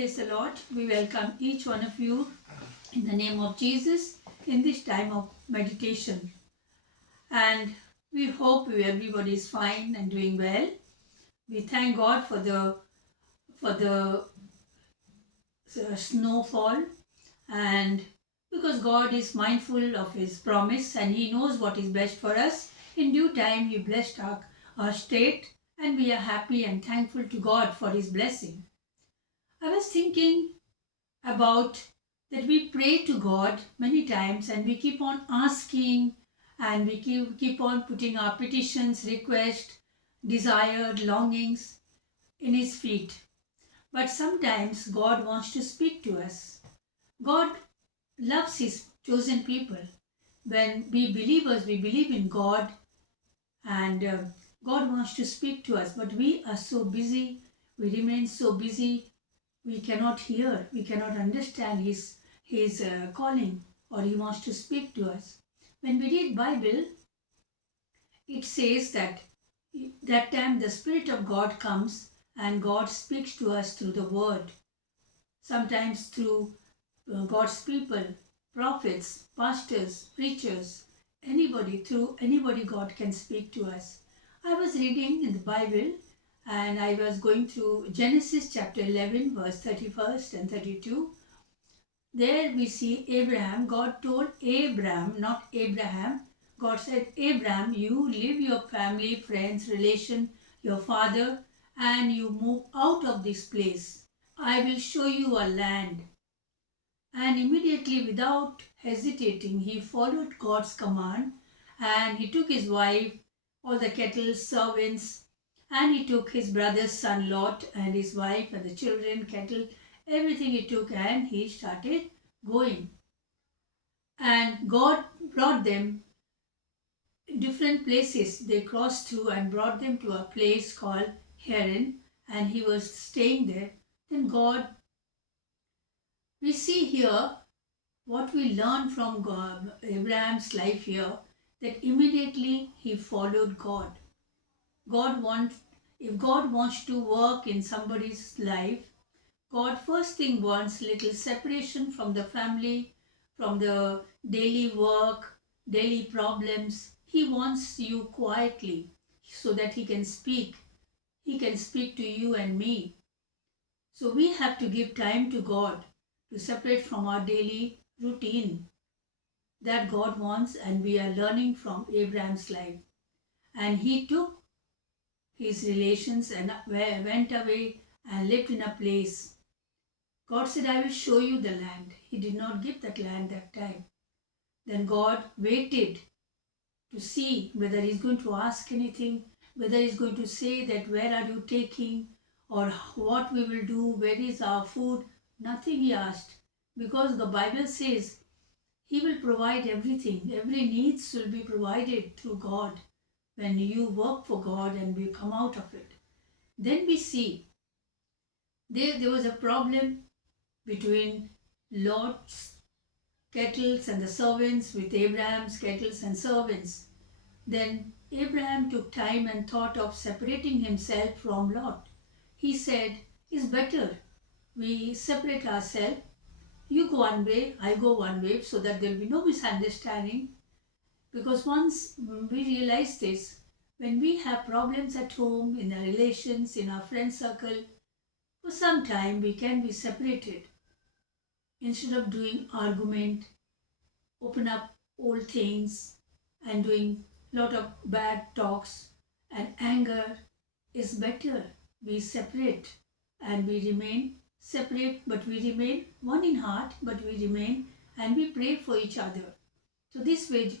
Praise the Lord. We welcome each one of you in the name of Jesus in this time of meditation. And we hope everybody is fine and doing well. We thank God for the snowfall, and because God is mindful of His promise and He knows what is best for us. In due time, He blessed our state, and we are happy and thankful to God for His blessing. I was thinking about that we pray to God many times and we keep on asking and we keep on putting our petitions, requests, desired, longings in His feet. But sometimes God wants to speak to us. God loves His chosen people. When we believers, we believe in God, and God wants to speak to us, but we are so busy, we remain so busy, we cannot hear, we cannot understand his calling, or He wants to speak to us. When we read Bible, it says that time the Spirit of God comes and God speaks to us through the Word, sometimes through God's people, prophets, pastors, preachers, through anybody God can speak to us. I was reading in the Bible and I was going through Genesis chapter 11 verse 31st and 32. There we see Abraham. God told Abraham, not Abraham. God said, Abraham, you leave your family, friends, relation, your father, and you move out of this place. I will show you a land. And immediately, without hesitating, he followed God's command, and he took his wife, all the cattle, servants, and he took his brother's son Lot and his wife and the children, cattle, everything he took, and he started going. And God brought them different places. They crossed through and brought them to a place called Haran, and he was staying there. Then God, we see here what we learn from God, Abraham's life here, that immediately he followed God. If God wants to work in somebody's life, God first thing wants little separation from the family, from the daily work, daily problems. He wants you quietly so that He can speak. He can speak to you and me. So we have to give time to God to separate from our daily routine that God wants, and we are learning from Abraham's life. And he took his relations and went away and lived in a place. God said, I will show you the land. He did not give that land that time. Then God waited to see whether He's going to ask anything, whether He's going to say that where are you taking, or what we will do, where is our food. Nothing He asked, because the Bible says He will provide everything. Every needs will be provided through God when you work for God and we come out of it. Then we see there was a problem between Lot's kettles and the servants with Abraham's kettles and servants. Then Abraham took time and thought of separating himself from Lot. He said, it's better we separate ourselves. You go one way, I go one way, so that there will be no misunderstanding. Because once we realize this, when we have problems at home, in our relations, in our friend circle, for some time we can be separated. Instead of doing argument, open up old things and doing lot of bad talks and anger, is better we separate and we remain separate, but we remain one in heart, but we remain and we pray for each other. So this way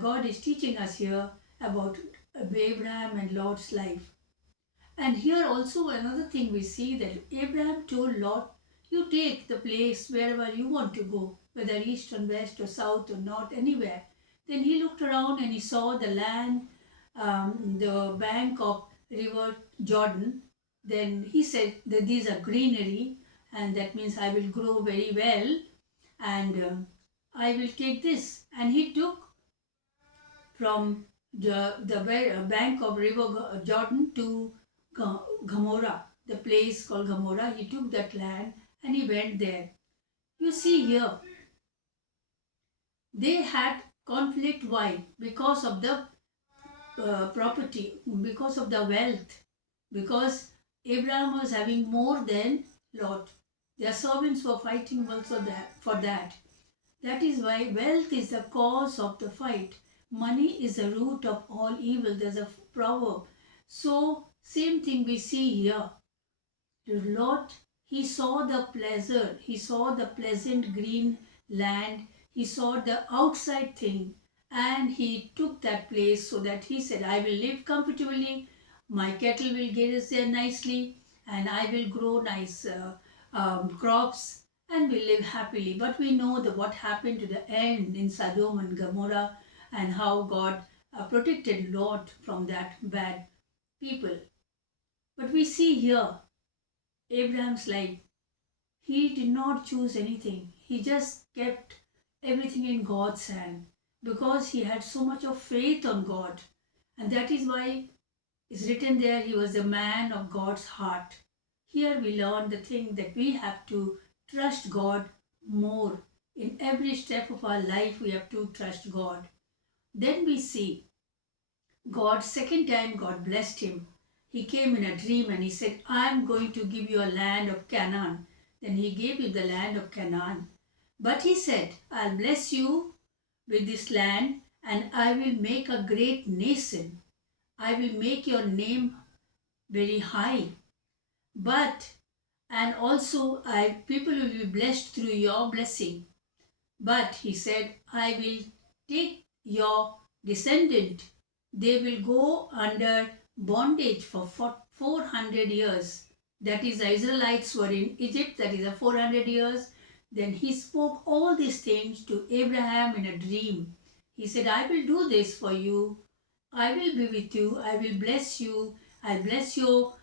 God is teaching us here about Abraham and Lot's life. And here also another thing we see, that Abraham told Lot, you take the place wherever you want to go, whether east or west or south or north, anywhere. Then he looked around and he saw the land, the bank of river Jordan. Then he said that these are greenery, and that means I will grow very well, and I will take this. And he took from the bank of river Jordan to Gomorrah. the place called Gomorrah. He took that land and he went there. You see here, they had conflict. Why? Because of the property, because of the wealth, because Abraham was having more than Lot. Their servants were fighting also for that. That is why wealth is the cause of the fight. Money is the root of all evil. There's a proverb. So, same thing we see here. Lot, he saw the pleasure, he saw the pleasant green land, he saw the outside thing, and he took that place so that he said, I will live comfortably, my cattle will graze there nicely, and I will grow nice crops and will live happily. But we know that what happened to the end in Sodom and Gomorrah and how God protected Lot from that bad people. But we see here Abraham's life. He did not choose anything. He just kept everything in God's hand because he had so much of faith on God. And that is why it's written there he was a man of God's heart. Here we learn the thing that we have to trust God more. In every step of our life, we have to trust God. Then we see God, second time God blessed him. He came in a dream and he said, I am going to give you a land of Canaan. Then he gave him the land of Canaan. But he said, I'll bless you with this land and I will make a great nation. I will make your name very high. But, and also people will be blessed through your blessing. But he said, I will take your descendant. They will go under bondage for 400 years. That is, the Israelites were in Egypt, that is, 400 years. Then he spoke all these things to Abraham in a dream. He said, I will do this for you. I will be with you. I will bless you. I'll bless your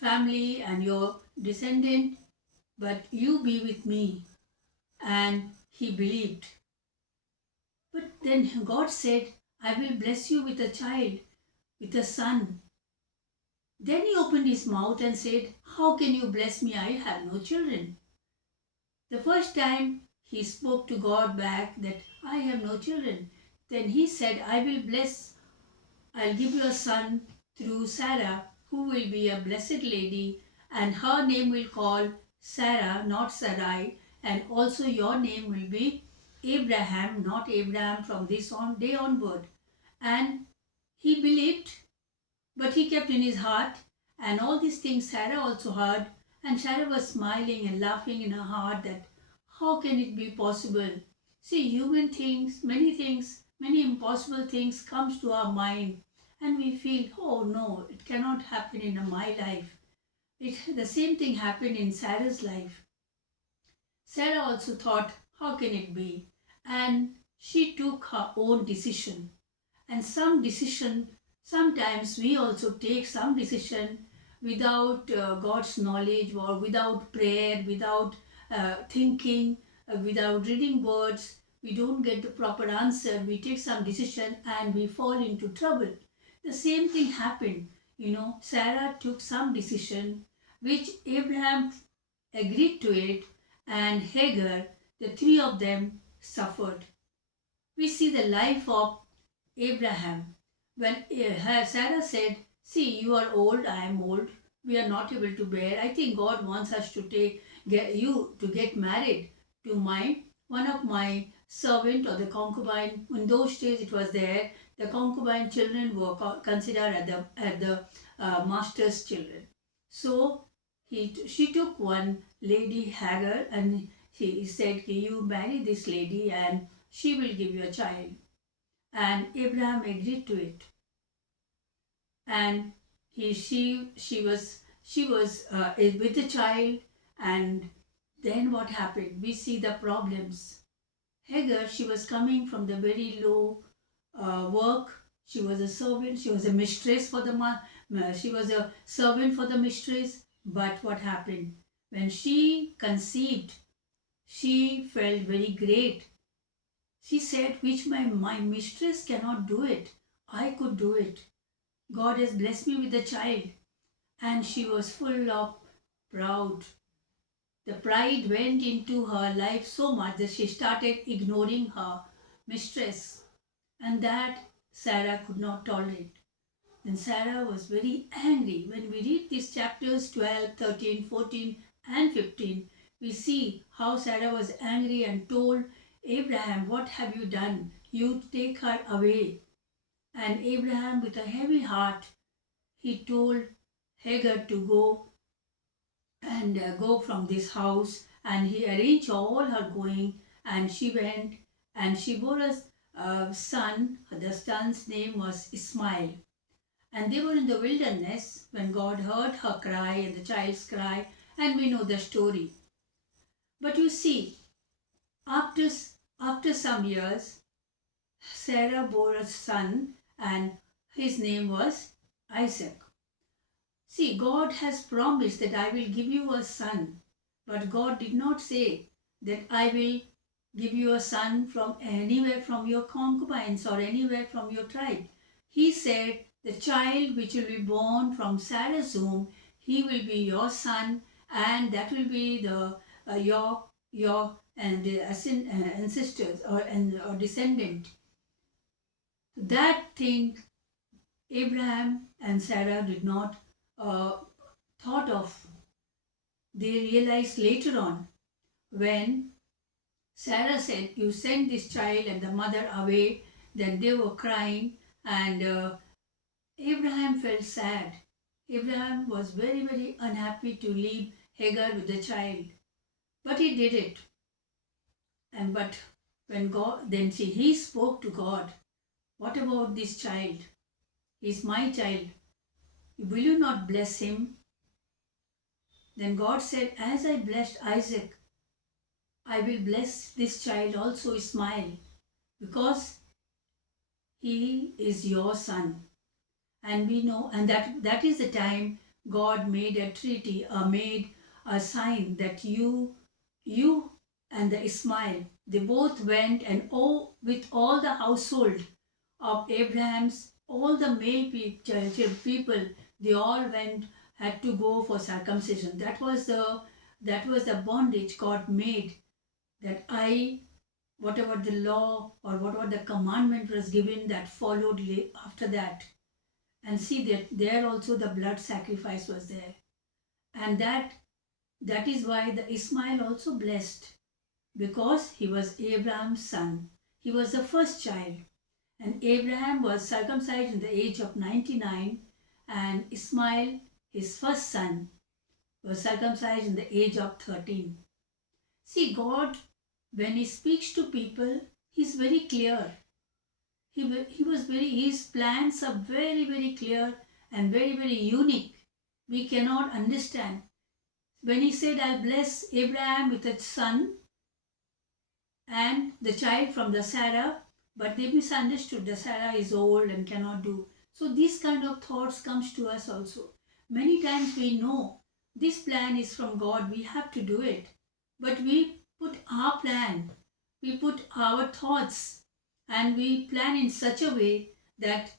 family and your descendant. But you be with me. And he believed. But then God said, I will bless you with a child, with a son. Then he opened his mouth and said, how can you bless me? I have no children. The first time he spoke to God back that I have no children. Then he said, I'll give you a son through Sarah, who will be a blessed lady, and her name will call Sarah, not Sarai, and also your name will be Abraham, not Abraham from this day onward. And he believed, but he kept in his heart, and all these things Sarah also heard, and Sarah was smiling and laughing in her heart that how can it be possible? See, human things, many impossible things comes to our mind, and we feel, oh no, it cannot happen in my life. The same thing happened in Sarah's life. Sarah also thought, how can it be? And she took her own decision. And sometimes we also take some decision without God's knowledge or without prayer, without thinking, without reading words. We don't get the proper answer. We take some decision and we fall into trouble. The same thing happened. Sarah took some decision which Abraham agreed to it, and Hagar, the three of them suffered. We see the life of Abraham. When Sarah said, see, you are old, I am old, we are not able to bear. I think God wants us to get married to one of my servant or the concubine. In those days it was there. The concubine children were considered at the master's children. So she took one lady Hagar and he said, you marry this lady and she will give you a child. And Abraham agreed to it. And she was with the child. And then what happened? We see the problems. Hagar, she was coming from the very low work. She was a servant. She was a mistress for she was a servant for the mistress. But what happened? When she conceived, she felt very great. She said, which my mistress cannot do it. I could do it. God has blessed me with a child. and she was full of proud. The pride went into her life so much that she started ignoring her mistress, and that Sarah could not tolerate. Then Sarah was very angry. When we read these chapters 12, 13, 14, and 15, we see how Sarah was angry and told Abraham, "What have you done? You take her away." And Abraham, with a heavy heart, he told Hagar to go and go from this house, and he arranged all her going, and she went, and she bore a son. The son's name was Ismail, and they were in the wilderness when God heard her cry and the child's cry, and we know the story. But you see, after, after some years, Sarah bore a son, and his name was Isaac. See, God has promised that I will give you a son, but God did not say that I will give you a son from anywhere from your concubines or anywhere from your tribe. He said, the child which will be born from Sarah's womb, he will be your son, and that will be the your and the ancestors or descendant. That thing Abraham and Sarah did not uh, thought of. They realized later on when Sarah said, "You send this child and the mother away." Then they were crying, and Abraham felt sad. Abraham was very, very unhappy to leave Hagar with the child, but he did it. And but when God, then see, he spoke to God. What about this child? He's my child. Will you not bless him? Then God said, "As I blessed Isaac, I will bless this child also, Ismail, because he is your son." And we know, and that is the time God made a treaty, made a sign that you and the Ismail, they both went, and with all the household of Abraham's, all the male people, they all went, had to go for circumcision. That was the bondage God made, that whatever the law or whatever the commandment was given, that followed after that. And see that there also the blood sacrifice was there, and that is why the Ismail also blessed, because he was Abraham's son. He was the first child, and Abraham was circumcised in the age of 99, and Ismail, his first son, was circumcised in the age of 13. See, God, when he speaks to people, he's very clear. He was his plans are very, very clear and very, very unique. We cannot understand. When he said, "I'll bless Abraham with a son and the child from the Sarah," but they misunderstood. The Sarah is old and cannot do. So these kind of thoughts comes to us also. Many times we know this plan is from God, we have to do it. But we put our plan, we put our thoughts, and we plan in such a way that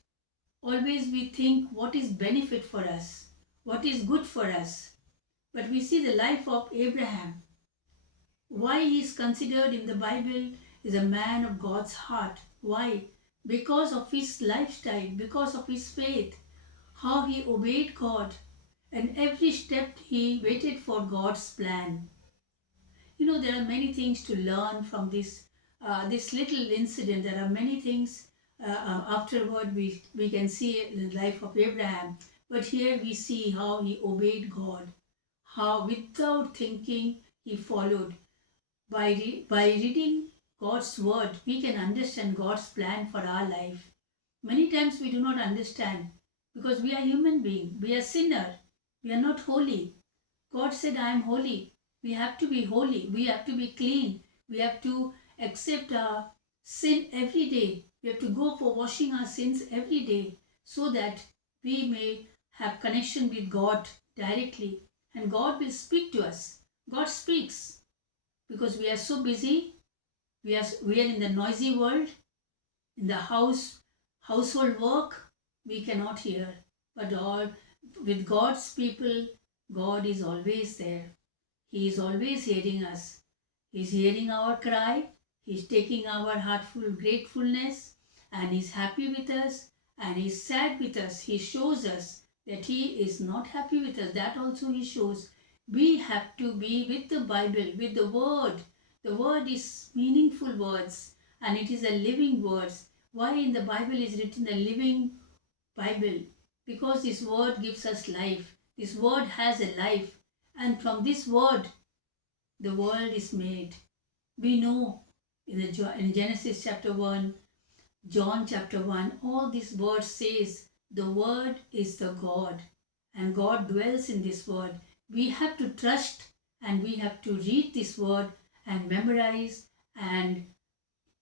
always we think what is benefit for us, what is good for us. But we see the life of Abraham, why he is considered in the Bible is a man of God's heart. Why? Because of his lifestyle, because of his faith, how he obeyed God, and every step he waited for God's plan. There are many things to learn from this little incident. There are many things afterward we can see it in the life of Abraham. But here we see how he obeyed God, how without thinking he followed. By reading God's word, we can understand God's plan for our life. Many times we do not understand because we are human beings, we are sinner, we are not holy. God said, "I am holy." We have to be holy, we have to be clean, we have to accept our sin every day. We have to go for washing our sins every day so that we may have connection with God directly, and God will speak to us. God speaks because we are so busy. We are in the noisy world, in the household work. We cannot hear, but all with God's people, God is always there. He is always hearing us. He is hearing our cry. He is taking our heartful gratefulness and is happy with us and is sad with us. He shows us that He is not happy with us. That also He shows. We have to be with the Bible, with the Word. The Word is meaningful words and it is a living words. Why in the Bible is written a living Bible? Because this Word gives us life. This Word has a life. And from this Word, the world is made. We know in Genesis chapter 1, John chapter 1, all these words says the word is the God and God dwells in this word. We have to trust and we have to read this word and memorize and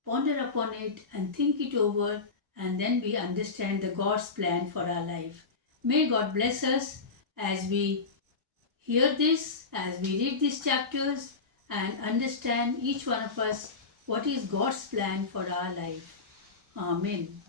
ponder upon it and think it over, and then we understand the God's plan for our life. May God bless us as we hear this, as we read these chapters and understand each one of us what is God's plan for our life. Amen.